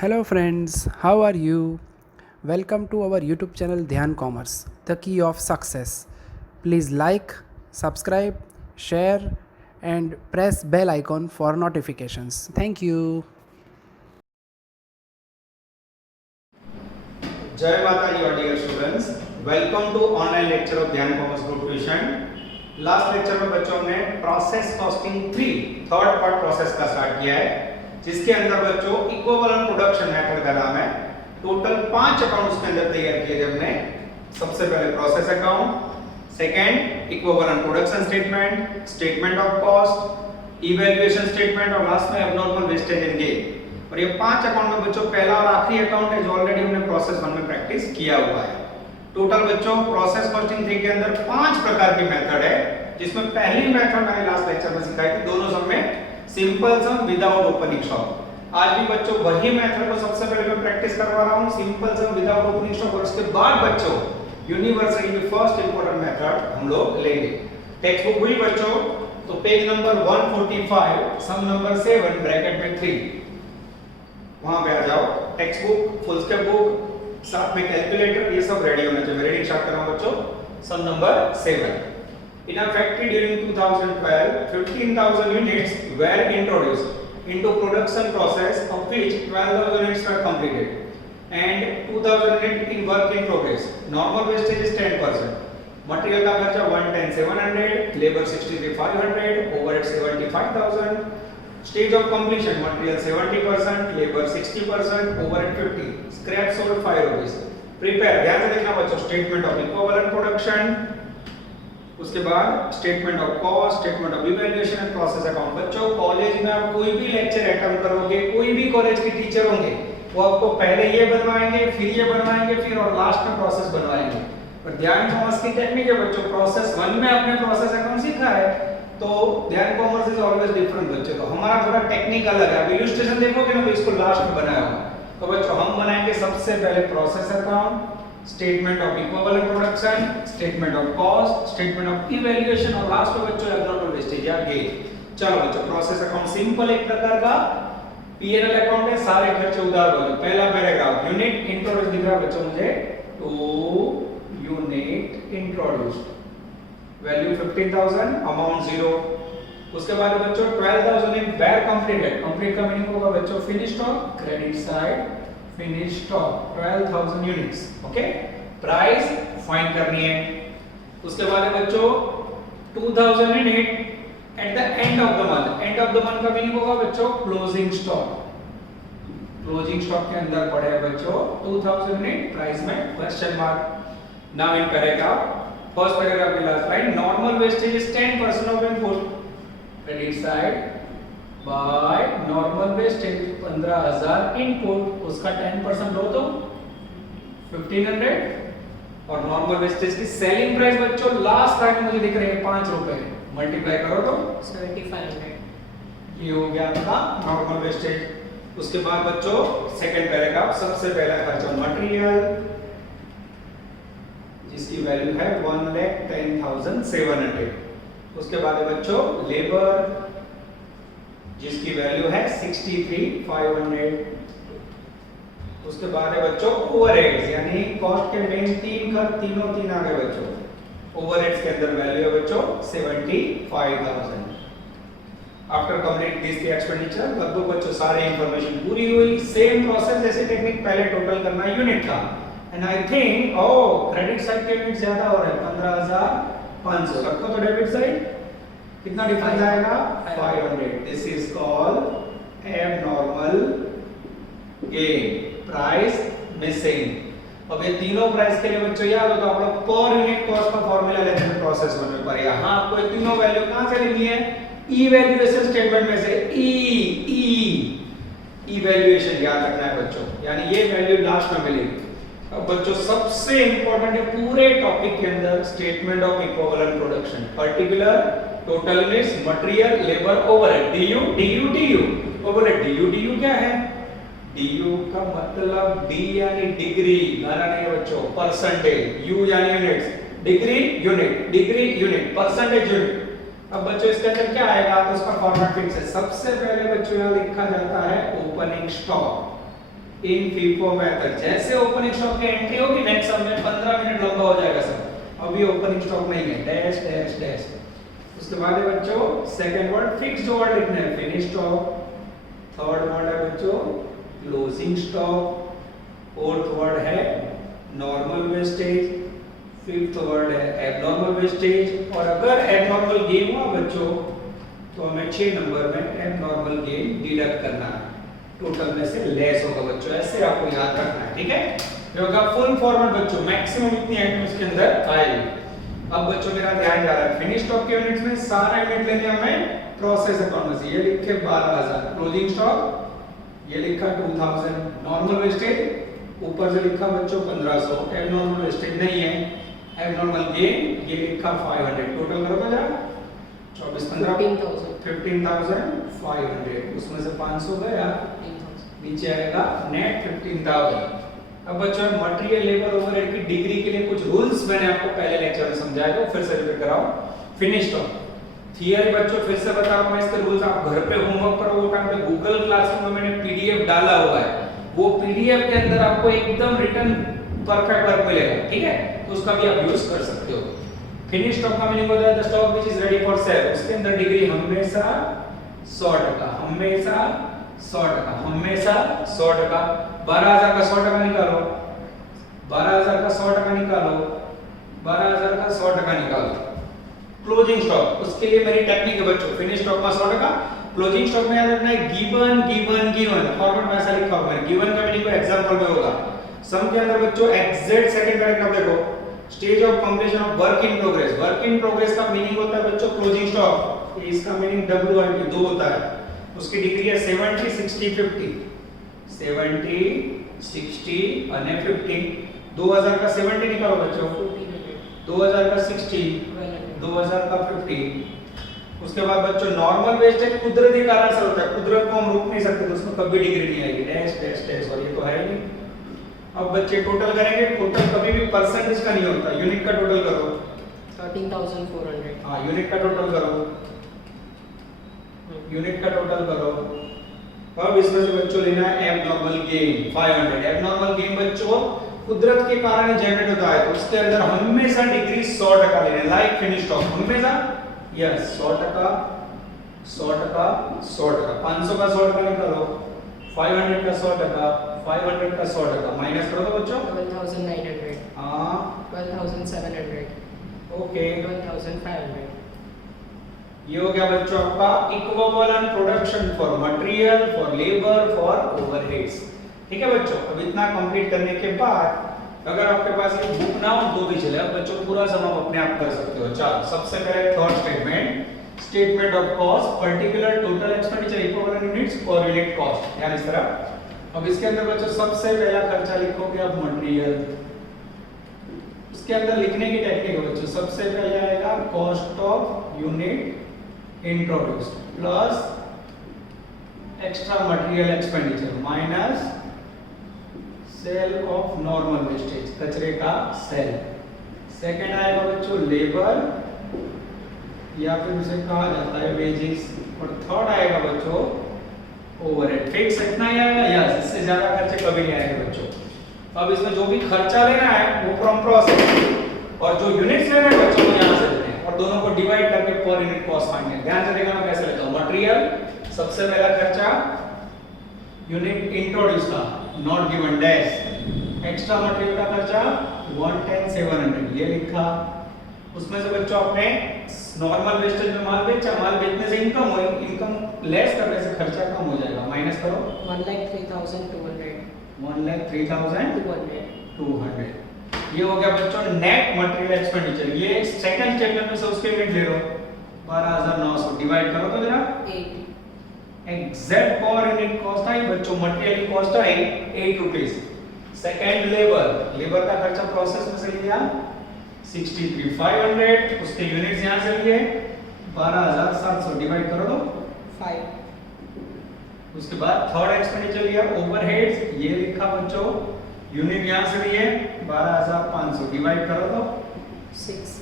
Hello, friends, how are you? Welcome to our YouTube channel Dhyan Commerce, the key of success. Please like, subscribe, share, and press bell icon for notifications. Thank you. Jai Mata Di dear students, welcome to online lecture of Dhyan commerce group tuition. Last lecture में बच्चों ने process costing 3 third part process का start किया है, जिसके अंदर बच्चों equivalent production method का नाम है। टोटल 5 अकाउंट उसके अंदर तैयार किए थे हमने। सबसे पहले process account, second equivalent production statement, statement of cost, evaluation statement और लास्ट में एब्नॉर्मल वेस्टेज एंड गेन। और ये 5 अकाउंट में बच्चों पहला और आखिरी अकाउंट है जो ऑलरेडी हमने प्रोसेस 1 में प्रैक्टिस किया हुआ है। टोटल बच्चों प्रोसेस कॉस्टिंग 3 के अंदर 5 प्रकार की मेथड है, जिसमें पहली मेथड मैंने लास्ट लेक्चर में सिखाई थी, दोनों सम में सिंपल सम विदाउट ओपनिंग स्टॉक। आज भी बच्चों वही मेथड को सबसे पहले मैं प्रैक्टिस करवा रहा हूं, सिंपल सम विदाउट ओपनिंग स्टॉक, और उसके बाद बच्चों यूनिवर्सिटी की फर्स्ट इंपॉर्टेंट मेथड हम लोग लेंगे। टेक्स्ट बुक हुई बच्चों, तो page number 145 sum number 7 bracket में 3 वहां पे आ जाओ। Textbook, foolscap book, साथ में कैलकुलेटर, ये सब रेडी होना चाहिए। रीडिंग स्टार्ट कर रहा हूं बच्चों। सम number 7। In a factory during 2012, 15,000 units were introduced into production process, of which 12,000 units were completed, and 2,000 units in work in progress. Normal wastage is 10%. Material का खर्चा 110 700, labor 63 500, overhead 75,000. Stage of completion, material 70%, labor 60%, overhead 50, scrap sold 5 rupees. Prepare, ध्यान से देखना बच्चों, statement of equivalent production, उसके बाद statement of cost, statement of evaluation and process account. बच्चों college में आप कोई भी लेक्चर अटेंड करोगे, कोई भी कॉलेज के टीचर होंगे, वो आपको पहले ये बनवाएंगे, फिर ये बनवाएंगे, फिर और लास्ट में प्रोसेस बनवाएंगे। पर ध्यान कॉमर्स की टेक्निक है बच्चों, प्रोसेस 1 में आपने प्रोसेस अकाउंट सीखा है, तो ध्यान कॉमर्स इज ऑलवेज डिफरेंट बच्चों। तो हमारा थोड़ा टेक्निक अलग है। अब इलस्ट्रेशन देखोगे ना, तो इसको लास्ट में बनाया हुआ है। तो बच्चों हम बनाएंगे सबसे पहले process account, statement of equivalent production, statement of cost, statement of evaluation और लास्ट में बच्चों एब्नॉर्मल वेस्टेज या गेन। चलो बच्चों, प्रोसेस अकाउंट सिंपल एक प्रकार का पीएनएल अकाउंट है, सारे खर्चे उधार वाले। पहला पैराग्राफ, यूनिट इंट्रोड्यूस दिख रहा है बच्चों मुझे, तो यूनिट इंट्रोड्यूस्ड, वैल्यू 15,000, अमाउंट 0। उसके बाद बच्चों 12,000 इन वेयर कंप्लीटेड, कंप्लीट का मीनिंग होगा बच्चों finish stock, credit side finish stock 12,000 units. Okay, price find करनी है। उसके बाद बच्चों 2,000 unit at the end of the month, end of the month का मीनिंग होगा बच्चों क्लोजिंग स्टॉक, क्लोजिंग स्टॉक के अंदर पड़े हैं बच्चों 2,000 यूनिट, प्राइस में question mark. Now in paragraph, first paragraph की last line, normal wastage is 10% of input, credit side by normal wastage 15,000 input, उसका 10% लो तो 1,500, और नॉर्मल वेस्टेज की सेलिंग प्राइस बच्चों लास्ट लाइन में मुझे दिख रही है 5 रुपए, मल्टीप्लाई करो तो 7500, ये हो गया आपका नॉर्मल वेस्टेज। उसके बाद बच्चों सेकंड पैराग्राफ, सबसे पहला खर्चा मटेरियल, जिसकी वैल्यू है 1,10,700। उसके बाद है बच्चों लेबर, जिसकी वैल्यू है 63,500। उसके बाद है बच्चों ओवरहेड्स, यानी कॉस्ट के मेन 3 खर्च, तीन आ गए बच्चों। ओवरहेड्स के अंदर वैल्यू है बच्चों 75,000। After complete this the expenditure, लगभग बच्चों सारे इंफॉर्मेशन पूरी हुई। सेम प्रोसेस, जैसे टेक्निक, पहले टोटल करना यूनिट का, and I think credit side के यूनिट ज्यादा हो रहा है, 15,500 रखो, तो डेबिट साइड कितना डिफरेंस आएगा 500। This is called abnormal gain, price missing. अब ये तीनों प्राइस के लिए बच्चों याद हो तो आप लोग पर यूनिट कॉस्ट का फार्मूला लेते हैं प्रोसेस 1 में, पर यहां आपको ये तीनों वैल्यू कहां से लेनी है, इवैल्यूएशन स्टेटमेंट में से। इवैल्यूएशन याद रखना है बच्चों, यानी ये वैल्यू लास्ट में मिलेगी। अब बच्चों सबसे इंपॉर्टेंट है पूरे टॉपिक के अंदर statement of equivalent production, particular total units, material, labour, overhead, DU DU DU. वो बोले डीयू डीयू क्या है, डीयू का मतलब डी यानी डिग्री, गाना नहीं है बच्चों, परसेंटेज, यू यानी units, degree unit, degree unit, percentage unit. अब बच्चों इसके अंदर क्या आएगा, तो उसका फॉर्मेट फिक्स है। सबसे पहले बच्चों यहां लिखा जाता है ओपनिंग स्टॉक, इन फीफो मेथड। जैसे ओपनिंग स्टॉक की एंट्री होगी नेक्स्ट सब में 15 मिनट लंबा हो जाएगा सब। अभी ओपनिंग स्टॉक नहीं है, डैश डैश डैश। उसके बाद है बच्चों सेकंड वर्ड फिक्स्ड वर्ड लिखना है, फिनिश स्टॉक। थर्ड वर्ड है बच्चों क्लोजिंग स्टॉक। फोर्थ वर्ड है नॉर्मल वेस्टेज। फिफ्थ वर्ड है एबनॉर्मल वेस्टेज। और अगर एबनॉर्मल गेन हुआ बच्चों तो हमें 6 नंबर में एबनॉर्मल गेन डिडक्ट करना है, टोटल में से लेस होगा बच्चों। ऐसे आपको याद रखना है, ठीक है। ये होगा फुल फॉर्मेट बच्चों, मैक्सिमम इतनी आइटम इसके अंदर आएगी। अब बच्चों मेरा ध्यान जा रहा है फिनिश स्टॉक के यूनिट्स में, सारा यूनिट लेने हमें प्रोसेस अकाउंट में से। ये लिखे 12000 क्लोजिंग स्टॉक, ये लिखा 2000 नॉर्मल वेस्टेज, ऊपर से लिखा बच्चों 1500 एबनॉर्मल वेस्टेज नहीं है, एबनॉर्मल गेन ये लिखा 500। टोटल करो जरा 24 15 15,500, उसमें से 500 गया, नीचे आएगा नेट 15,000। अब बच्चों मटेरियल लेबर ओवरहेड की डिग्री के लिए कुछ रूल्स मैंने आपको पहले लेक्चर में समझाया था, फिर से रिपीट कराओ। फिनिश स्टॉक थियरी बच्चों फिर से बता रहा हूं मैं, इसके रूल्स आप घर पे होमवर्क करो। वो टाइम पे गूगल क्लासरूम में मैंने पीडीएफ डाला हुआ है, वो पीडीएफ के अंदर आपको एकदम रिटर्न परफेक्ट वर्क मिलेगा, ठीक है, तो उसका भी आप यूज कर सकते हो। फिनिश स्टॉक का मीनिंग होता है the stock which is ready for sale. उसके अंदर डिग्री हमेशा 100%, हमेशा 100%, हमेशा 100%। 12,000 का 100% निकालो, 12,000 का 100% निकालो, 12,000 का 100% निकालो। क्लोजिंग स्टॉक, उसके लिए मेरी टेक्निक है बच्चों, फिनिश स्टॉक का 100%, क्लोजिंग स्टॉक में याद रखना है गिवन गिवन गिवन, फॉर्मेट में ऐसा लिखा हुआ है। गिवन का मीनिंग को एग्जांपल में होगा। सम के अंदर बच्चों एग्जैक्ट सेकंड पैराग्राफ देखो, stage of completion of work in progress. Work in progress का मीनिंग होता है बच्चों क्लोजिंग स्टॉक, इसका मीनिंग WIP 2 होता है। उसकी डिग्री है 70 60 50, 70 60 અને 50। 2000 का 70 निकालो बच्चों, 2000 का 60, 2000 का 50। उसके बाद बच्चों नॉर्मल वेस्टेज कुदरती कारण से होता है, कुदरत को हम रोक नहीं सकते, तो उसमें कभी डिग्री नहीं आएगी, डैश डैश डैश, और ये तो है ही नहीं। अब बच्चे टोटल करेंगे, टोटल कभी भी परसेंटेज का नहीं होता, यूनिट का टोटल करो 13,400। हाँ यूनिट का टोटल करो, यूनिट का टोटल करो। अब इसमें से बच्चों लेना है एबनॉर्मल गेन 500। एबनॉर्मल गेन बच्चों कुदरत के कारण जनरेट होता है, तो उसके अंदर हमेशा डिग्री 100% लेना है, लाइक फिनिश स्टॉक हमेशा यस 100%, 100%, 100%। 500 का 100% निकालो, 500 का 100%, 500 का 100%, माइनस करो तो बच्चों 12,900, हाँ 12,700, ओके 12,500। ये हो गया बच्चों आपका equivalent production for material, for labour, for overheads. ठीक है बच्चों, अब इतना कंप्लीट करने के बाद अगर आपके पास ये बुक ना हो तो भी चले, अब बच्चों पूरा सम आप अपने आप कर सकते हो। चलो सबसे पहले third statement, statement of cost, particular total expenditure equivalent units और यूनिट कॉस्ट, यानी इस तरह। अब इसके अंदर बच्चों सबसे पहला खर्चा लिखोगे आप मटेरियल। उसके अंदर लिखने की टेक्निक है बच्चों, सबसे पहले आएगा cost of unit introduced plus extra material expenditure minus cell of normal wastage, कचरे का सेल। सेकंड आएगा बच्चों लेबर या फिर उसे कहा जाता है वेजेस, और थर्ड आएगा बच्चों ओवरहेड। फिक्स इतना ही आएगा, यस, इससे ज्यादा खर्चे कभी नहीं आएंगे बच्चों। अब इसमें जो भी खर्चा लेना है वो फ्रॉम प्रोसेस, और जो यूनिट्स लेना है बच्चों को यहां से लेना है, और दोनों को डिवाइड करके पर यूनिट कॉस्ट फाइंड करना। ध्यान से देखना मैं कैसे लेता हूं। मटेरियल सबसे पहला खर्चा यूनिट इंट्रोड्यूस का not given dash, extra material का खर्चा 110,700 ये लिखा। उसमें से बच्चों आपने नॉर्मल वेस्टेज में माल बेचा, माल बेचने से इनकम हुई, इनकम लेस करने से खर्चा कम हो जाएगा, माइनस करो 1,03,200, 1,03,200। ये हो गया बच्चों नेट मटेरियल एक्सपेंडिचर। ये सेकंड स्टेटमेंट में से उसके यूनिट ले लो 12,900, डिवाइड करो तो जरा 8। एग्जैक्ट पर यूनिट कॉस्ट आई बच्चों, मटेरियल की कॉस्ट आई 8 रुपीस। सेकंड लेबर, लेबर का खर्चा प्रोसेस में से लिया 63,500, उसके यूनिट्स यहां से लिए 12,700, डिवाइड करो तो 5। उसके बाद थर्ड एक्सपेंडिचर लिया ओवरहेड्स, ये लिखा बच्चों, यूनिट यहां से लिए 12,500, डिवाइड करो तो 6।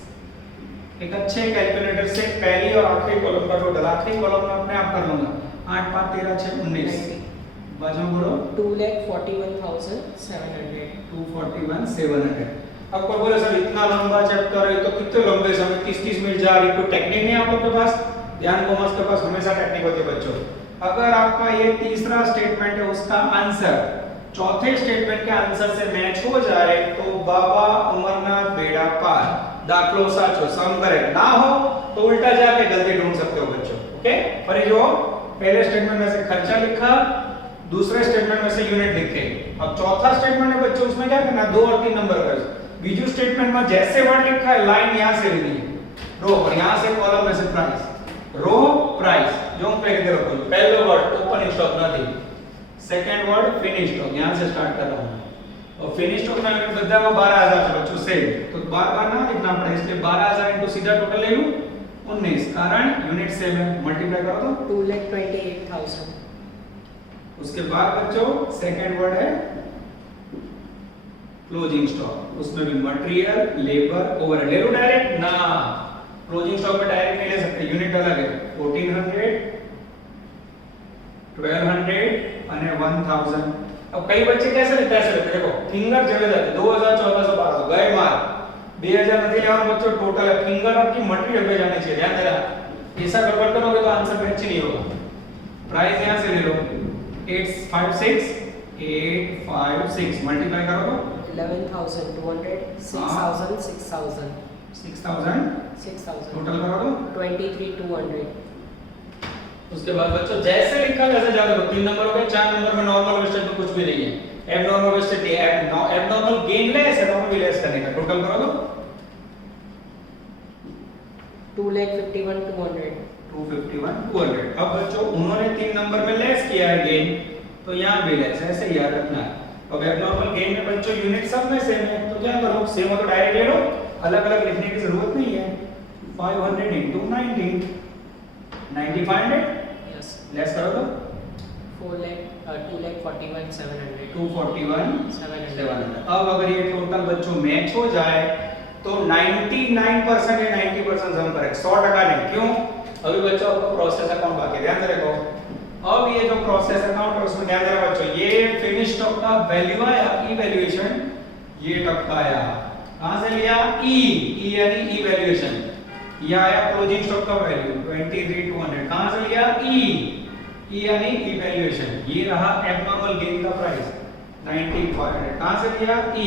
एक अच्छे कैलकुलेटर से पहली और आखिरी कॉलम का टोटल, आखिरी कॉलम में अपने आप कर लूंगा, 8 5 13 6 19 बाजू करो 2,40,000। 241,700. 241,700। अब कोई बोले सर इतना लंबा चैप्टर है तो कितने लंबे समय 30-30 मिनट जा रही, कोई टेक्निक नहीं है आप लोग के पास? ध्यान कॉमर्स के पास हमेशा टेक्निक होती है बच्चों। अगर आपका ये तीसरा स्टेटमेंट है उसका आंसर चौथे स्टेटमेंट के आंसर से मैच हो जाए तो बाबा अमरनाथ बेड़ा पार, दाखलो साचो, सम करेक्ट ना हो तो उल्टा जाके गलती ढूंढ सकते हो बच्चों। ओके, पर जो पहले स्टेटमेंट में से खर्चा लिखा, दूसरे स्टेटमेंट में से यूनिट लिखे। अब चौथा स्टेटमेंट है बच्चों, उसमें क्या करना, 2 और 3 नंबर कर। बीजू स्टेटमेंट में जैसे वर्ड लिखा है लाइन यहां से लेनी है, रो, और यहां से कॉलम में से प्राइस, रो प्राइस जो हम पहले रखो। पहला वर्ड ओपन स्टॉक નથી, सेकंड वर्ड फिनिश स्टॉक, यहां से स्टार्ट कर रहा हूं। और फिनिश स्टॉक में बધામાં 12000 છે बच्चों से, तो बार-बार ना लिखना पड़े, इसलिए 12000 इनटू सीधा टोटल ले लूं 19, कारण यूनिट से मैं मल्टीप्लाई करो तो 228,000. उसके बाद बच्चों सेकंड वर्ड है क्लोजिंग स्टॉक, उसमें भी मटेरियल, लेबर, ओवरहेड ले लो डायरेक्ट ना, क्लोजिंग स्टॉक में डायरेक्ट नहीं ले सकते, यूनिट अलग है। 1400, 1200 અને 1000। अब कई बच्चे कैसे लेते हैं, ऐसे लेते हैं, देखो फिंगर चले जाते 2000, 1400, 1200 गए मार, 2000 नहीं लेवाना बच्चों, टोटल है फिंगर आपकी मटेरियल पे जानी चाहिए, ध्यान देना। ऐसा गड़बड़ करोगे तो आंसर मैच नहीं होगा। प्राइस यहां से ले लो 856, 856 मल्टीप्लाई करो तो 11,200, 6,000, 6,000, 6000 6,000, टोटल करो तो 23,200. उसके बाद बच्चों जैसे लिखा वैसे ज्यादा करो। 3 नंबर हो गए, 4 नंबर में नॉर्मल वेस्टेज में कुछ भी नहीं है, abnormal wastage abnormal gain less है, नॉर्मल लेस करने का, टोटल करो तो 251,200. 251,200। अब बच्चों उन्होंने 3 नंबर में लेस किया है गेन, तो यहां भी लेस, ऐसे याद रखना है। अब एबनॉर्मल गेन में बच्चों यूनिट सब में सेम है, तो क्या करो, सेम हो तो डायरेक्ट ले लो, अलग-अलग लिखने की जरूरत नहीं है। 500 into 90, 9500 Yes. लेस करो तो 241,700. 241,700। अब अगर ये टोटल बच्चों मैच हो जाए तो 99% या 90% सम करेक्ट, 100% नहीं। क्यों? अभी बच्चों आपका प्रोसेस अकाउंट बाकी, ध्यान से देखो। अब ये जो प्रोसेस अकाउंट है उसमें ध्यान देना बच्चों, ये फिनिश स्टॉक का वैल्यू आया, इवैल्यूएशन ये टक्का आया, कहां से लिया, ई यानी इवैल्यूएशन, ये आया क्लोजिंग स्टॉक का वैल्यू 23,200, कहां से लिया, ई यानी इवैल्यूएशन, ये रहा एबनॉर्मल गेन का प्राइस 9500, कहां से लिया, ई।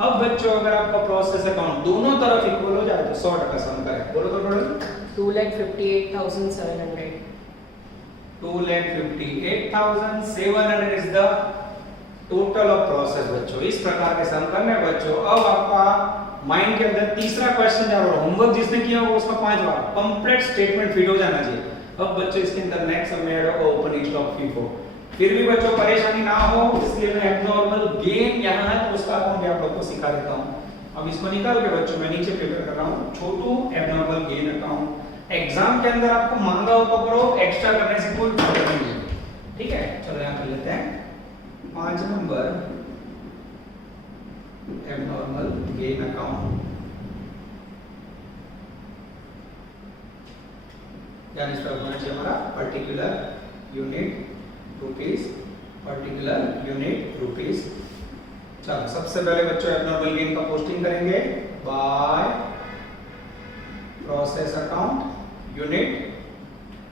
अब बच्चों अगर आपका प्रोसेस अकाउंट दोनों तरफ इक्वल हो जाए तो 100% सम करेक्ट, बोलो तो बोलो। 258,700. 258,700 is the total of process बच्चों। इस प्रकार के सम करने बच्चों। अब आपका माइंड के अंदर तीसरा क्वेश्चन जा रहा है, होमवर्क जिसने किया वो उसका 5 बार कंप्लीट स्टेटमेंट फिट हो जाना चाहिए। अब बच्चों इसके अंदर नेक्स्ट समय ऐड होगा ओपनिंग स्टॉक फीफो। फिर भी बच्चों परेशानी ना हो इसलिए मैं एब्नॉर्मल गेन यहां है तो उसका अकाउंट भी आप लोगों को सिखा देता हूं। अब इसको निकाल के बच्चों मैं नीचे प्रिपेयर कर रहा हूं छोटू एब्नॉर्मल गेन अकाउंट। एग्जाम के अंदर आपको मांगा हो तो करो, एक्स्ट्रा करने से कोई फायदा नहीं है, ठीक है। चलो यहां कर लेते हैं 5 नंबर एब्नॉर्मल गेन अकाउंट। यानी इसका होना चाहिए हमारा particular unit rupees, particular unit rupees. चलो सबसे पहले बच्चों एब्नॉर्मल गेन का पोस्टिंग करेंगे by process account unit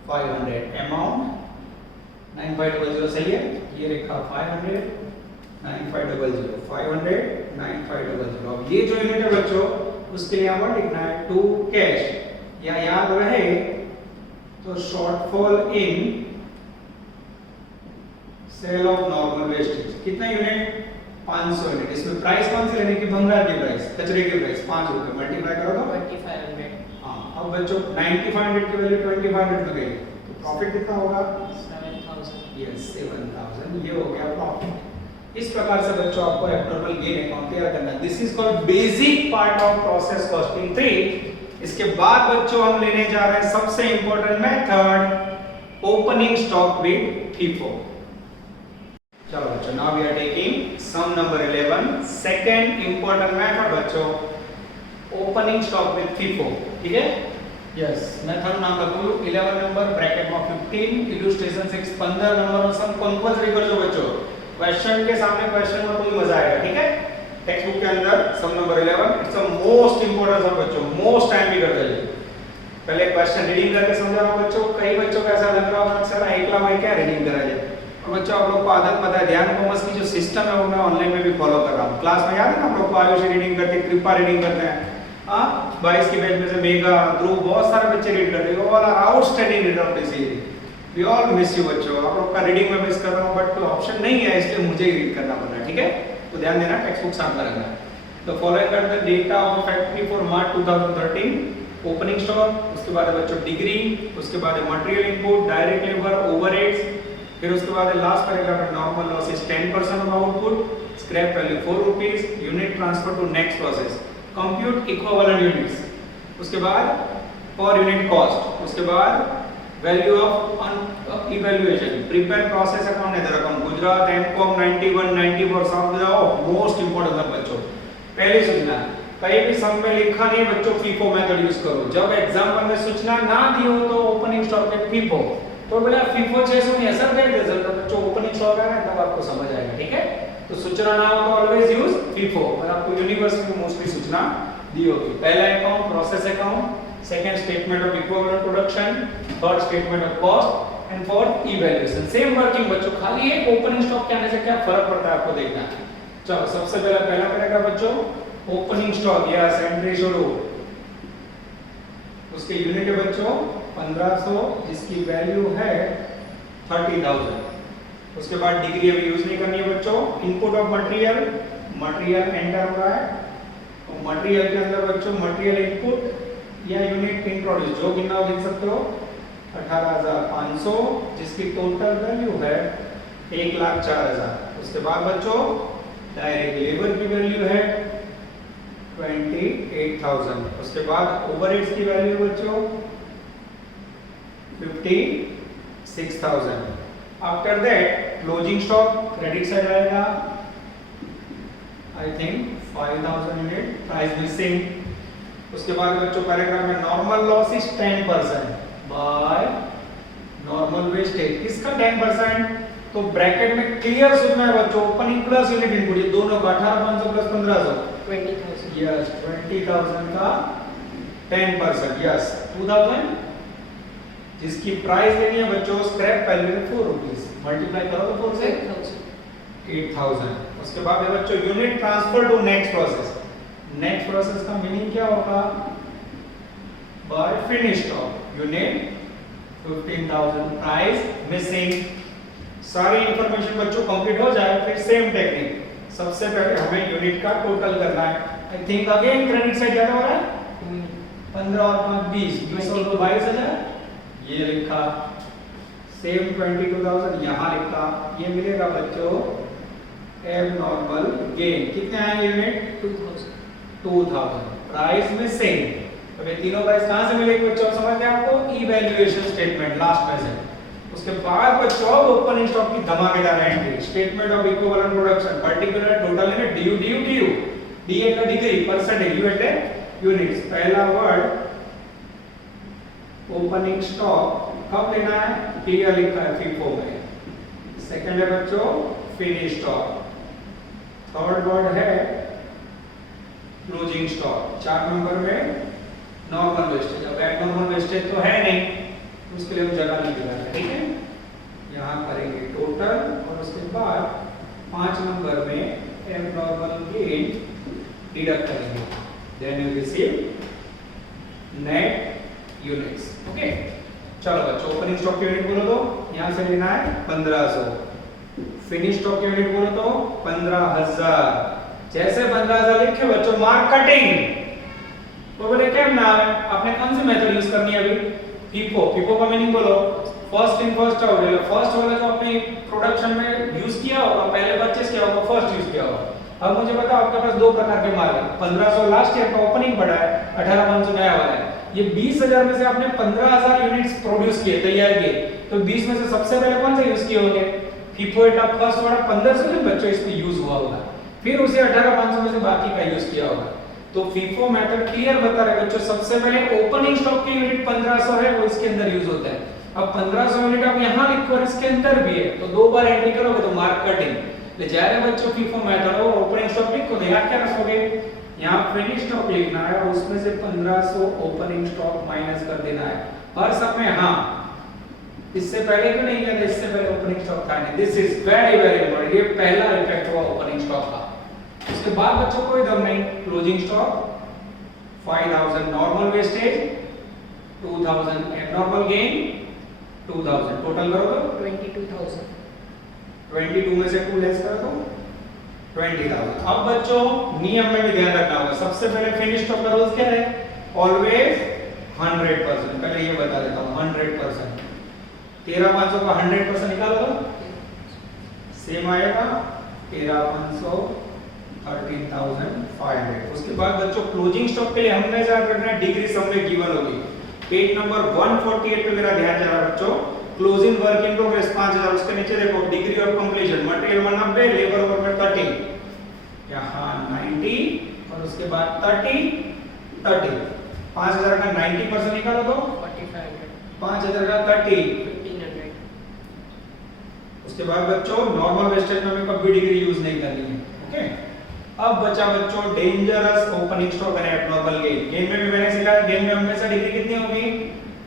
500 amount 9500 सही है। ये लिखा 500 9500 500 9500। अब ये जो यूनिट है बच्चों उसके लिए हमें लिखना है टू कैश या याद रहे तो shortfall in sale of normal wastage. कितना यूनिट 500 यूनिट। इसमें प्राइस कौन सी लेने की, भंगार की प्राइस, कचरे की प्राइस 5 रुपए मल्टीप्लाई करो तो 2500। हां अब बच्चों 9500 की वैल्यू 2500 में गई तो प्रॉफिट कितना होगा 7000। यस 7000। ये हो गया प्रॉफिट। इस प्रकार से बच्चों आपको एब्नॉर्मल गेन अकाउंट तैयार करना है। This is called basic part of process costing 3। इसके बाद बच्चों हम लेने जा रहे हैं सबसे important method opening stock with FIFO। चलो बच्चों now we are taking sum number 11 second important method बच्चों ओपनिंग स्टॉक विद FIFO, ठीक है। यस मेथड नाम लखूं 11 नंबर ब्रैकेट में 15 इलस्ट्रेशन 6 15 नंबर નો સમ कंपल्सरी करजो बच्चों। क्वेश्चन के सामने क्वेश्चन में कोई मजा आएगा, ठीक है। टेक्स्ट बुक के अंदर sum number 11 it's a most important सब बच्चों, मोस्ट टाइम भी कर दे। पहले क्वेश्चन रीडिंग करके समझाओ बच्चों। कई बच्चों को ऐसा लग रहा होगा सर एकला भाई क्या रीडिंग करा जाए। और बच्चों आप लोग को आदत पता है, ध्यान कॉमर्स की जो सिस्टम है वो मैं ऑनलाइन में भी फॉलो कर रहा हूँ। क्लास में याद है ना आप लोग को आयुष रीडिंग करते हैं, कृपा रीडिंग करते हैं, हाँ 22 की बैच में से मेगा, ध्रुव, बहुत सारे बच्चे रीड करते हैं। All are outstanding reader of this year. We all miss you बच्चों, आप लोग का रीडिंग में मिस कर रहा हूँ बट कोई ऑप्शन नहीं है इसलिए मुझे ही रीड करना पड़ रहा है, ठीक है। तो ध्यान देना, टेक्स्ट बुक साथ में रखना। तो following are the data of factory for March 2013, opening stock, उसके बाद है बच्चों डिग्री, उसके बाद है material input, direct labour, overheads, फिर उसके बाद है लास्ट पैराग्राफ है normal losses 10% of output, scrap value 4 rupees, unit transfer to next process, compute equivalent units, उसके बाद पर यूनिट कॉस्ट, उसके बाद value of evaluation, prepare process account, नेदर अकाउंट, गुजरात एमकॉम 91 94 सब जाओ। मोस्ट इंपोर्टेंट है बच्चों, पहले सूचना कहीं भी सम में लिखा नहीं बच्चों फीफो मेथड यूज करो। जब एग्जाम्पल में सूचना ना दी हो तो ओपनिंग स्टॉक में फीफो, तो बोला फीफो 600 नहीं असर दे दे तो बच्चों ओपनिंग स्टॉक है ना तब आपको समझ आएगा, ठीक है। तो सूचना ना हो तो ऑलवेज यूज फीफो। और आपको यूनिवर्सिटी में मोस्टली सूचना दी होगी। पहला account process account, second statement of equivalent production, third statement of cost and fourth evaluation. Same working बच्चों, खाली एक ओपनिंग स्टॉक के आने से क्या फर्क पड़ता है आपको देखना है। चलो सबसे पहला पैराग्राफ बच्चों ओपनिंग स्टॉक या एंट्री शुरू, उसके यूनिट है बच्चों 1500 जिसकी वैल्यू है 30,000। उसके बाद डिग्री अभी यूज नहीं करनी है बच्चों। Input of material, material enter हो रहा है और मटेरियल के अंदर बच्चों मटेरियल इनपुट या यूनिट इंट्रोड्यूस जो गिनना लिख सकते हो 18,500 जिसकी टोटल वैल्यू है 1,04,000। उसके बाद बच्चों डायरेक्ट लेबर की वैल्यू है 28,000। उसके बाद ओवरहेड्स की वैल्यू बच्चों 56,000। After that closing stock credit side आएगा I think 5,000 unit, price missing. उसके बाद बच्चों पैराग्राफ में normal loss is 10% by normal wastage. किसका 10%? तो ब्रैकेट में क्लियर सुनना है बच्चों, ओपनिंग प्लस यूनिट इनपुट, ये दोनों 18,500 प्लस 1500 20,000। यस 20,000 का 10%, यस 2,000 जिसकी प्राइस लेनी है बच्चों स्क्रैप वैल्यू 4 रुपीस, मल्टीप्लाई करो तो 4 से 8,000। उसके बाद है बच्चों unit transfer to next process. Next process का मीनिंग क्या होगा? By finish stock unit 15,000, price missing. सारी इंफॉर्मेशन बच्चों कंप्लीट हो जाए फिर सेम टेक्निक, सबसे पहले हमें यूनिट का टोटल करना है। I think again credit side ज्यादा हो रहा है 15 और 5 20, 20 और 22,000 ये लिखा, सेम 22,000 यहाँ लिखा। ये मिलेगा बच्चों एबनॉर्मल गेन, कितने आएंगे यूनिट 2,000, प्राइस में सेम। अब ये तीनों प्राइस कहां से मिलेगी बच्चों समझ गए आपको? इवैल्यूएशन स्टेटमेंट लास्ट में से। उसके बाद बच्चों ओपनिंग स्टॉक की धमाकेदार entry, statement of equivalent production, particular total unit, डीयू डी एट डिग्री, परसेंटेज, यू एट यूनिट्स। पहला वर्ड ओपनिंग स्टॉक कब लेना है? क्लियर लिखा है फीफो में। सेकंड है बच्चों फिनिश स्टॉक। थर्ड वर्ड है क्लोजिंग स्टॉक। 4 नंबर में नॉर्मल वेस्टेज। अब एबनॉर्मल वेस्टेज तो है नहीं, उसके लिए हम जगह नहीं दिखा रहे, ठीक है। यहाँ करेंगे टोटल और उसके बाद 5 नंबर में एबनॉर्मल गेन डिडक्ट करेंगे, then you receive net units. Okay चलो बच्चों ओपनिंग स्टॉक की यूनिट बोलो तो यहाँ से लेना है 1500, फिनिश स्टॉक की यूनिट बोलो तो 15,000। जैसे 15,000 लिखे बच्चों मार्क कटिंग, तो बोले क्या ना आपने कौन सी मेथड यूज करनी है अभी? फीफो। फीफो का मीनिंग बोलो, first in first out. First वाला जो आपने प्रोडक्शन में यूज किया होगा, पहले परचेस किया होगा, फर्स्ट यूज किया होगा। अब मुझे बताओ आपके पास 2 प्रकार के माल है। 1500 लास्ट ईयर का ओपनिंग पड़ा है, 18,500 नया वाला है। ये 20,000 में से आपने 15,000 यूनिट्स प्रोड्यूस किए, तैयार किए, तो 20 में से सबसे पहले कौन सा यूज किए होंगे? फीफो एटा फर्स्ट वाला 1500 में बच्चों इसमें यूज हुआ होगा, फिर उसे 18,500 में से बाकी का यूज किया होगा। तो फीफो मेथड क्लियर बता रहे बच्चों, सबसे पहले ओपनिंग स्टॉक की यूनिट 1500 है वो इसके अंदर यूज होता है। अब 1500 यूनिट आप यहाँ लिखो और इसके अंदर भी है, तो 2 बार एंट्री करोगे तो मार्क कटिंग। એટલે જ્યારે बच्चों FIFO मेथड हो ओपनिंग स्टॉक लिखो तो यहाँ क्या रखोगे, यहाँ फिनिश स्टॉक लिखना है और उसमें से 1500 ओपनिंग स्टॉक माइनस कर देना है हर सब में। हाँ, इससे पहले क्यों नहीं किया था, इससे पहले ओपनिंग स्टॉक था नहीं। This is very very important, ये पहला इफेक्ट हुआ ओपनिंग स्टॉक का। उसके बाद बच्चों कोई दम नहीं, closing stock 5000 normal wastage, 2000 abnormal gain, 2000 total करोगे 22,000. 22 में से 2 लेस कर दो 20,000। अब बच्चों नियम में भी ध्यान रखना होगा, सबसे पहले फिनिश स्टॉक का रूल क्या है, ऑलवेज 100%। पहले ये बता देता हूं 100%। 13,500 का 100% निकालो तो सेम आएगा 13,500 13,500। उसके बाद बच्चों क्लोजिंग स्टॉक के लिए हमने याद रखना है डिग्री सम में गिवन होगी। पेज नंबर 148 पे मेरा ध्यान जा रहा है बच्चों, क्लोजिंग वर्क इन प्रोग्रेस 5000, उसके नीचे देखो degree of completion material 90, labour over में 30, यहां 90 और उसके बाद 30 5000 का 90% निकालो तो 4,500. 5000 का 30, 1,500. उसके बाद बच्चों नॉर्मल वेस्टेज में हमें कभी डिग्री यूज नहीं करनी है। ओके, अब बचा बच्चों डेंजरस ओपनिंग स्टॉक और एबनॉर्मल गेन। गेन में भी मैंने सिखाया, गेन में हमेशा डिग्री कितनी होगी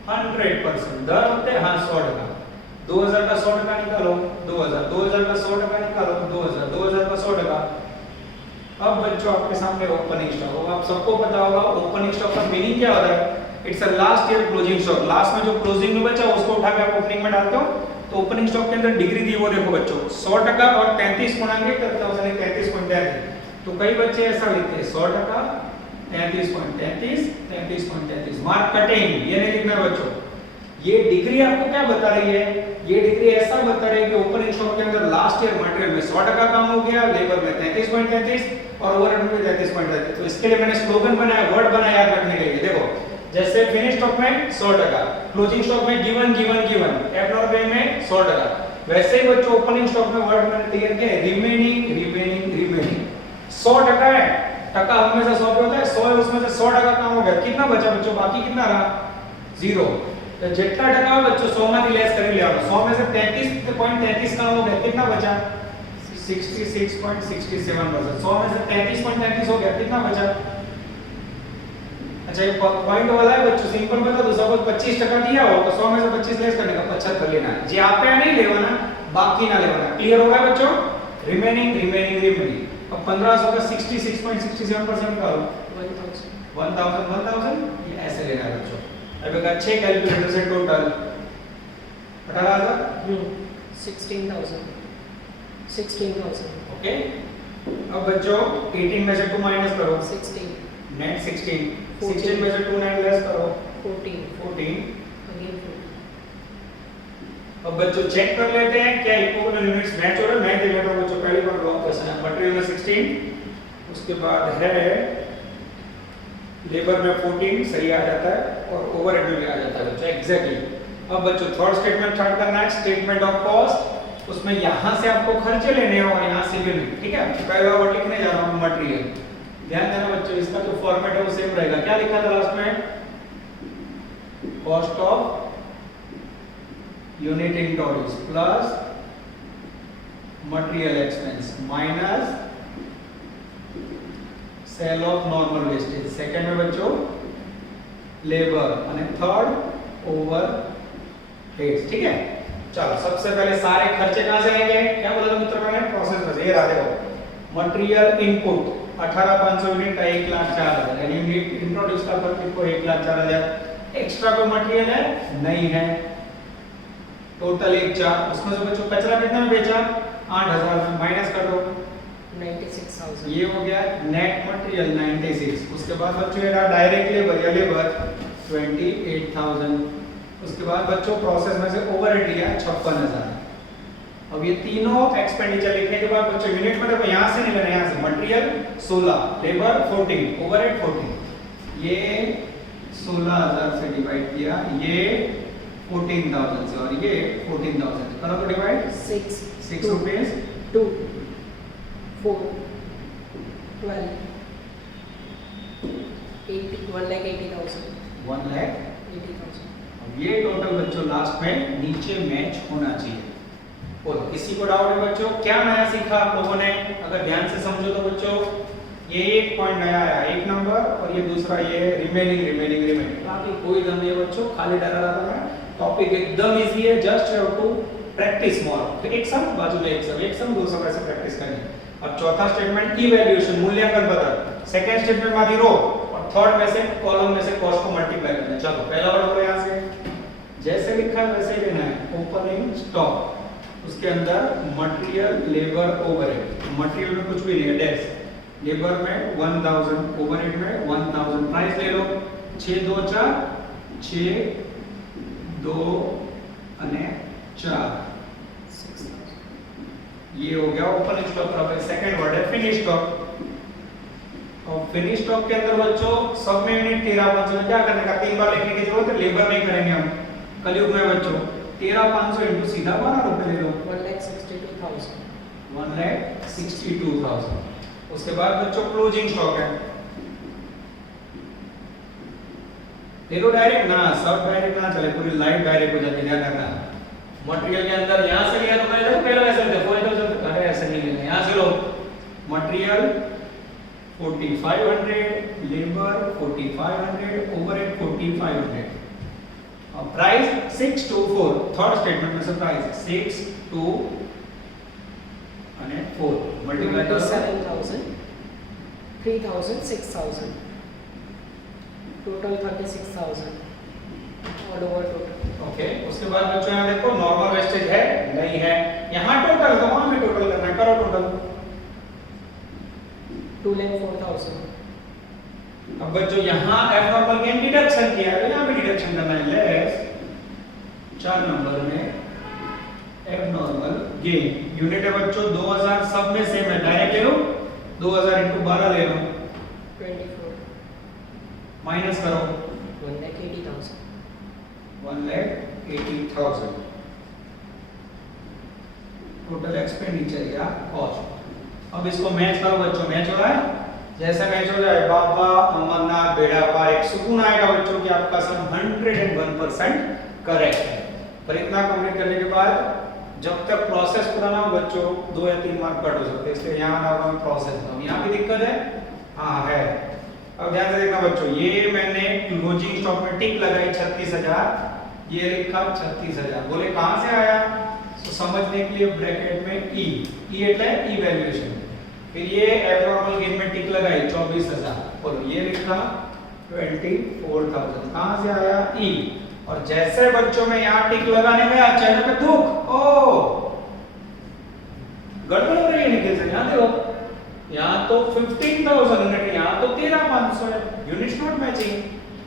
100%। दर होते हैं हाँ 100%। 2000 का 100% निकालो 2000, 2000 का 100% निकालो 2000, 2000 का 100%। अब बच्चों आपके सामने ओपनिंग स्टॉक होगा, आप सबको पता होगा ओपनिंग स्टॉक का मीनिंग क्या होता है, it's a last year closing stock. Last में जो क्लोजिंग में बचा उसको उठा के आप ओपनिंग में डालते हो, तो ओपनिंग स्टॉक के अंदर डिग्री दी वो देखो बच्चों 100% और 33 गुणांकित करते हो, यानी 33.33। तो कई बच्चे ऐसा लिखते हैं 100%, 33.33, 33.33। मार्क कटिंग ये नहीं लिखना बच्चों। ये डिग्री आपको क्या बता रही है, ये डिग्री ऐसा बता रही है कि ओपनिंग स्टॉक के अंदर लास्ट ईयर मटेरियल में 100% काम हो गया, लेबर में 33.33 और ओवरहेड में 33.33। तो इसके लिए मैंने स्लोगन बनाया, वर्ड बनाया याद रखने के लिए। देखो जैसे फिनिश स्टॉक में 100%, क्लोजिंग स्टॉक में गिवन गिवन गिवन, एबनॉर्मल में 100%, वैसे ही बच्चों ओपनिंग स्टॉक में वर्ड मैंने क्लियर किया रिमेनिंग रिमेनिंग रिमेनिंग। 100% है, टका हमेशा 100 पे होता है, 100 है उसमें से 100% काम हो गया, कितना बचा बच्चों, बाकी कितना रहा 0। तो जितना टका बच्चों 100 में लेस कर लिया, 100 में से 33.33 काम हो गया, कितना बचा 66.67%। 100 में से 33.33 हो गया, कितना बचा, अच्छा ये पॉइंट वाला है बच्चों, सिंपल बता दो, सपोज 25% दिया हो तो 100 में से 25 लेस करने का 75 लेना है, जे आप पे नहीं लेवाना, बाकी ना लेवाना। क्लियर हो गया बच्चों, रिमेनिंग रिमेनिंग रिमेनिंग। अब 1500 का 66.67% निकालो 1000 ये ऐसे लेना है बच्चों। अब एक अच्छे कैलकुलेटर से टोटल 18,000 16,000. ओके। अब बच्चों 18 में से 2 माइनस करो 16. नेट 16, 16 में से 2 9 लेस करो 14. 14। Again 14. अब बच्चों चेक कर लेते हैं क्या इक्विवेलेंट यूनिट्स मैच हो रहे हैं। मैं देख लेता हूं बच्चों, पहली बार लॉन्ग क्वेश्चन है। मटेरियल में 16, उसके बाद है लेबर में 14 सही आ जाता है और ओवरहेड में भी आ जाता है बच्चों एग्जैक्टली। अब बच्चों थर्ड स्टेटमेंट स्टार्ट करना है, स्टेटमेंट ऑफ कॉस्ट। उसमें यहां से आपको खर्चे लेने हैं और यहां से भी नहीं, ठीक है। पहला वर्ड लिखने जा रहा हूं मटेरियल, ध्यान देना बच्चों, इसका जो फॉर्मेट है वो सेम रहेगा। क्या लिखा था लास्ट में, cost of unit introduce plus material expense minus cell of normal wastage. Second में बच्चों लेबर और थर्ड ओवरहेड्स, ठीक है। चलो सबसे पहले सारे खर्चे कहां से आएंगे, क्या बोला था मित्रों मैंने, प्रोसेस में से। ये रहा देखो मटेरियल इनपुट 18,500 यूनिट का 1,04,000, यानी यूनिट इंट्रोड्यूस का खर्च को 1,04,000। एक्स्ट्रा कोई मटेरियल है नहीं है, टोटल 1,04,000। उसमें से बच्चों कचरा कितना में बेचा 8,000 में, माइनस कर दो 96,000. ये हो गया नेट मटेरियल 96। उसके बाद बच्चों ये रहा डायरेक्ट लेबर या लेबर 28,000। उसके बाद बच्चों प्रोसेस में से ओवरहेड लिया 56,000। अब ये तीनों एक्सपेंडिचर लिखने के बाद बच्चों यूनिट में देखो यहां से नहीं लेना, यहां से मटेरियल 16, लेबर 14, ओवरहेड 14। ये 16,000 से डिवाइड किया, ये 14,000 से और ये 14,000 से, करो तो डिवाइड 6 रुपीस 2 4 12 80 1,80,000. 1,80,000। 80,000. अब ये टोटल बच्चों लास्ट में नीचे मैच होना चाहिए। बोलो, किसी को डाउट है बच्चों? क्या नया सीखा आप लोगों ने? अगर ध्यान से समझो तो बच्चों, ये एक पॉइंट नया आया, एक नंबर, और ये दूसरा ये रिमेनिंग। बाकी कोई दम नहीं है बच्चों, खाली डरा रहा था मैं। टॉपिक एकदम इजी है, just have to practice more. तो एक सम बाजू में एक सम दो सम ऐसे प्रैक्टिस करनी। अब चौथा स्टेटमेंट इवैल्यूएशन, मूल्यांकन पद्धति। सेकंड स्टेटमेंट मादी रो, और थर्ड में से कॉलम में से कॉस्ट को मल्टीप्लाई करना है। चलो पहला वर्ड बोलो यहां से, जैसे लिखा है वैसे ही लेना है। ओपनिंग स्टॉक, उसके अंदर मटेरियल, लेबर, ओवरहेड। मटेरियल में कुछ भी नहीं है, डैश। लेबर में 1000, ओवरहेड में 1000। प्राइस ले लो 6 2 4 6 2 અને 4, 6000। ये हो गया ओपनिंग स्टॉक का। सेकंड वर्ड है फिनिश स्टॉक। और फिनिश स्टॉक के अंदर बच्चों सब में यूनिट 13500 में क्या करने का, 3 बार लिखने की जरूरत है, लेबर नहीं करेंगे हम कलयुग में बच्चों। 13500 इनटू सीधा 12 रुपए ले लो, 1,62,000। 1,62,000। उसके बाद बच्चों क्लोजिंग स्टॉक है, देखो डायरेक्ट ना, सब डायरेक्ट ना चले, पूरी लाइन डायरेक्ट हो जाती है, ध्यान रखना। मटेरियल के अंदर यहां से लिया तो पहले ऐसे लेते 4000, अरे ऐसे नहीं लेना, यहां से लो। मटेरियल 4500, लेबर 4500, ओवरहेड 4500, और प्राइस 624। थर्ड स्टेटमेंट में से प्राइस 6 2 અને 4 मल्टीप्लाई करो 27,000, 3,000, 6,000, total 36,000 all over total. Okay. उसके बाद बच्चों यहाँ देखो नॉर्मल वेस्टेज है नहीं है, यहाँ टोटल तो वहां भी टोटल करना है, करो टोटल 2,04,000। अब बच्चों यहाँ एबनॉर्मल गेन डिडक्शन किया है तो यहाँ भी डिडक्शन करना है, लेस 4 नंबर में एबनॉर्मल गेन। यूनिट है बच्चों 2000, सब में सेम है, डायरेक्ट ले लो 2000 into 12 ले लो, 24, माइनस करो 1,80,000। 1,80,000 टोटल एक्सपेंडिचर या कॉस्ट। अब इसको मैच करो बच्चों, मैच हो रहा है, जैसा मैच हो जाए बाबा अमरनाथ बेड़ा पार, एक सुकून आएगा बच्चों कि आपका सम 101% करेक्ट है। पर इतना कंप्लीट करने के बाद जब तक प्रोसेस पूरा ना हो बच्चों 2 या 3 मार्क कट हो सकते हैं, इसलिए यहाँ ना होगा प्रोसेस ना। यहाँ भी दिक्कत है, हाँ है। अब ध्यान से देखना बच्चों, ये मैंने क्लोजिंग स्टॉक में टिक लगाई 36,000, ये लिखा 36,000, बोले कहां से आया? तो समझने के लिए ब्रैकेट में ई એટલે इवैल्यूएशन, फिर ये एबनॉर्मल गेन में टिक लगाई 24,000, बोलो ये लिखा 24,000, कहां से आया? ई। और जैसे बच्चों में यहाँ टिक लगाने में चेहरे पे दुख, ओ गड़बड़ हो रही है निखिल से, यहाँ देखो, यहाँ तो 15,000 यूनिट, यहाँ तो 13,500 है, यूनिट्स नॉट मैचिंग।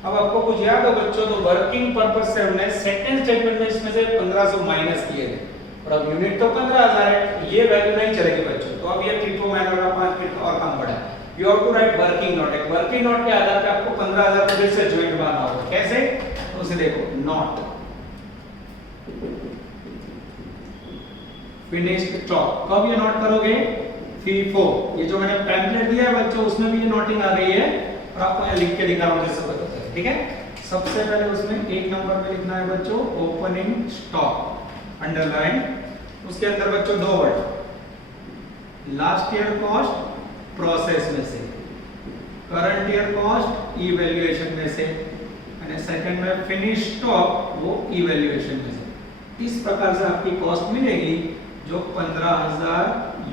अब आपको कुछ याद हो बच्चों, तो वर्किंग पर्पस से हमने सेकंड स्टेटमेंट में इसमें से 1500 माइनस किए थे, और अब यूनिट तो 15,000 है, तो ये वैल्यू नहीं चलेगी बच्चों। तो अब ये ट्रिपो मैनर का 5 मिनट और काम पड़ा है। You have to write working note. एक वर्किंग नोट के आधार पे आपको 15,000 को फिर से ज्वाइंट मारना होगा। कैसे? तो उसे देखो, नॉट फिनिश्ड स्टॉक, कब ये नोट करोगे? FIFO, ये जो मैंने पैम्फलेट दिया है बच्चों उसमें भी ये नोटिंग आ गई है, और आपको यहाँ लिख के दिखा रहा हूं जैसे बताते हैं, ठीक है। सबसे पहले उसमें 1 नंबर पे लिखना है बच्चों ओपनिंग स्टॉक, अंडरलाइन। उसके अंदर बच्चों 2 word, last year cost process में से, करंट ईयर कॉस्ट इवैल्यूएशन में से, और सेकंड में फिनिश स्टॉक वो इवैल्यूएशन में से। इस प्रकार से आपकी कॉस्ट मिलेगी जो 15,000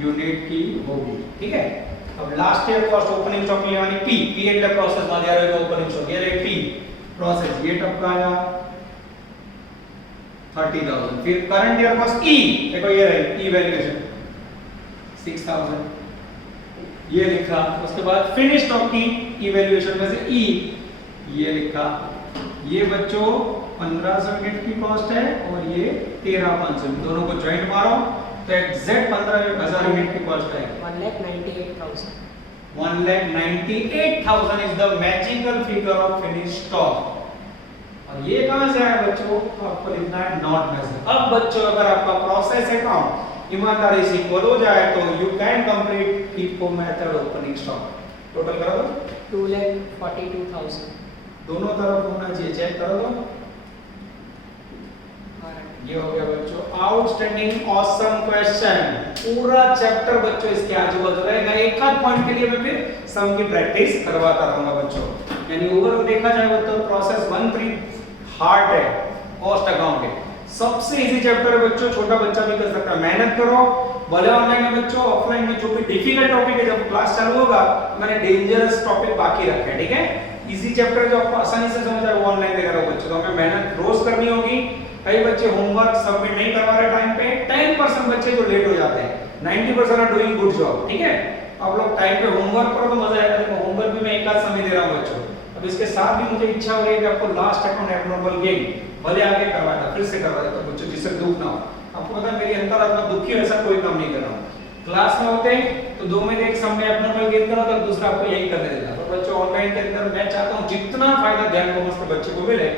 यूनिट की होगी, ठीक है। अब last year cost opening stock लेवानी पी એટલે પ્રોસેસ માં દે રહ્યો ઓપનિંગ સ્ટોક, ये रे पी प्रोसेस, ये टपका आया 30,000। फिर करंट ईयर कॉस्ट ई, देखो ये रही इवैल्यूएशन 6,000, ये लिखा। उसके बाद फिनिश स्टॉक की इवैल्यूएशन में से ई, ये लिखा। ये बच्चों 1500 यूनिट की कॉस्ट है, और ये 13,500, दोनों को ज्वाइंट मारो तो एग्जैक्ट 15,000 यूनिट की कॉस्ट है 1,98,000। 1,98,000 is the magical figure of finish stock. और ये कहां से आया बच्चों? तो आपको लिखना है नॉट मेजर। अब बच्चों अगर आपका प्रोसेस अकाउंट ईमानदारी से इक्वल हो जाए तो you can complete FIFO method opening stock. Total करो तो 2,42,000। दोनों तरफ होना चाहिए, चेक करो तो Alright. ये हो गया बच्चों आउटस्टैंडिंग ऑसम क्वेश्चन। पूरा चैप्टर बच्चों इसके आजू बाजू रहेगा, एक आध पॉइंट के लिए मैं फिर सम की प्रैक्टिस करवाता रहूंगा बच्चों। यानी ओवरऑल देखा जाए तो प्रोसेस 1 3 हार्ड है, कॉस्ट अकाउंटिंग सबसे इजी चैप्टर है बच्चों, छोटा बच्चा भी कर सकता है। मेहनत करो, भले ऑनलाइन में बच्चों, ऑफलाइन में जो भी डिफिकल्ट टॉपिक है जब क्लास चालू होगा मैंने डेंजरस टॉपिक बाकी रखे हैं, ठीक है। इजी चैप्टर जो आपको आसानी से समझ आए वो ऑनलाइन देख रहे हो बच्चों, तो हमें मेहनत रोज करनी होगी। कई बच्चे होमवर्क सबमिट नहीं करवा रहे टाइम पे, 10% बच्चे जो लेट हो जाते हैं, 90% आर डूइंग गुड जॉब, ठीक है। आप लोग टाइम पे होमवर्क करो तो मजा आएगा। देखो होमवर्क भी मैं एक आध समय दे रहा हूं बच्चों। अब इसके साथ भी मुझे इच्छा हो रही है कि आपको लास्ट अकाउंट एब्नॉर्मल गेन भले आगे करवाना, फिर से करवा देता बच्चों, जिससे दुख ना हो। आपको पता है मेरी अंतरात्मा दुखी ऐसा कोई काम नहीं कर रहा हूं। क्लास में होते तो 2 में से एक सम में एब्नॉर्मल गेन करो तो दूसरा आपको यही करने देता। तो बच्चों ऑनलाइन के अंदर मैं चाहता हूं जितना फायदा ध्यान कॉमर्स के बच्चे को मिले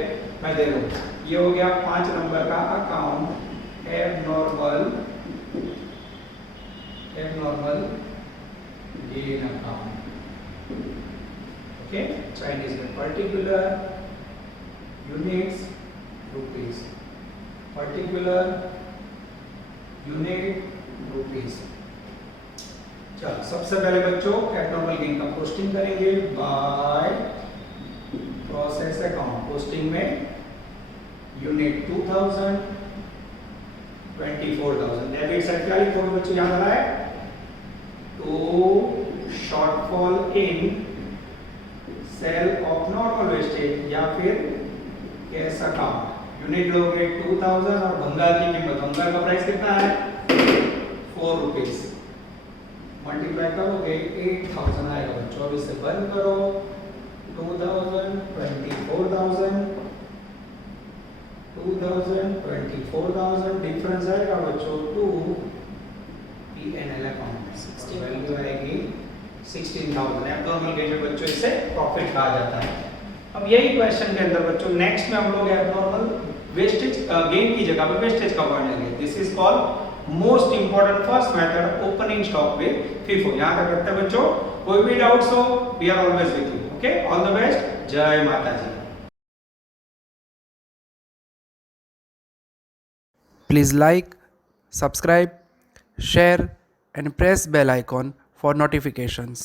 मैं दे दूं। ये हो गया 5 नंबर का account abnormal gain account, okay. चाइनीज में particular units rupees, particular unit rupees. चलो सबसे पहले बच्चों एब्नॉर्मल गेन का पोस्टिंग करेंगे बाय प्रोसेस अकाउंट। पोस्टिंग में यूनिट 2000 24,000 डेबिट साइड क्या लिखोगे बच्चों, याद आ रहा है to shortfall in sale of normal wastage या फिर कैश अकाउंट। यूनिट लोगे 2000 और भंगार की कीमत, भंगार का प्राइस कितना है 4 रुपीस, मल्टीप्लाई करोगे 8000 आएगा बच्चों। अब इसे बंद करो 2000 24,000 डिफरेंस आएगा बच्चों टू P&L अकाउंट, वैल्यू आएगी 16,000। एब्नॉर्मल गेन में बच्चों इससे प्रॉफिट कहा जाता है। अब यही क्वेश्चन के अंदर बच्चों नेक्स्ट में हम लोग एब्नॉर्मल वेस्टेज गेन की जगह पे वेस्टेज का पॉइंट लेंगे। This is called most important first method opening stock with FIFO। यहां तक रखते हैं बच्चों, कोई भी डाउट्स हो we are always with you, okay. All the best, जय माता जी। Please like, subscribe, share and press bell icon for notifications.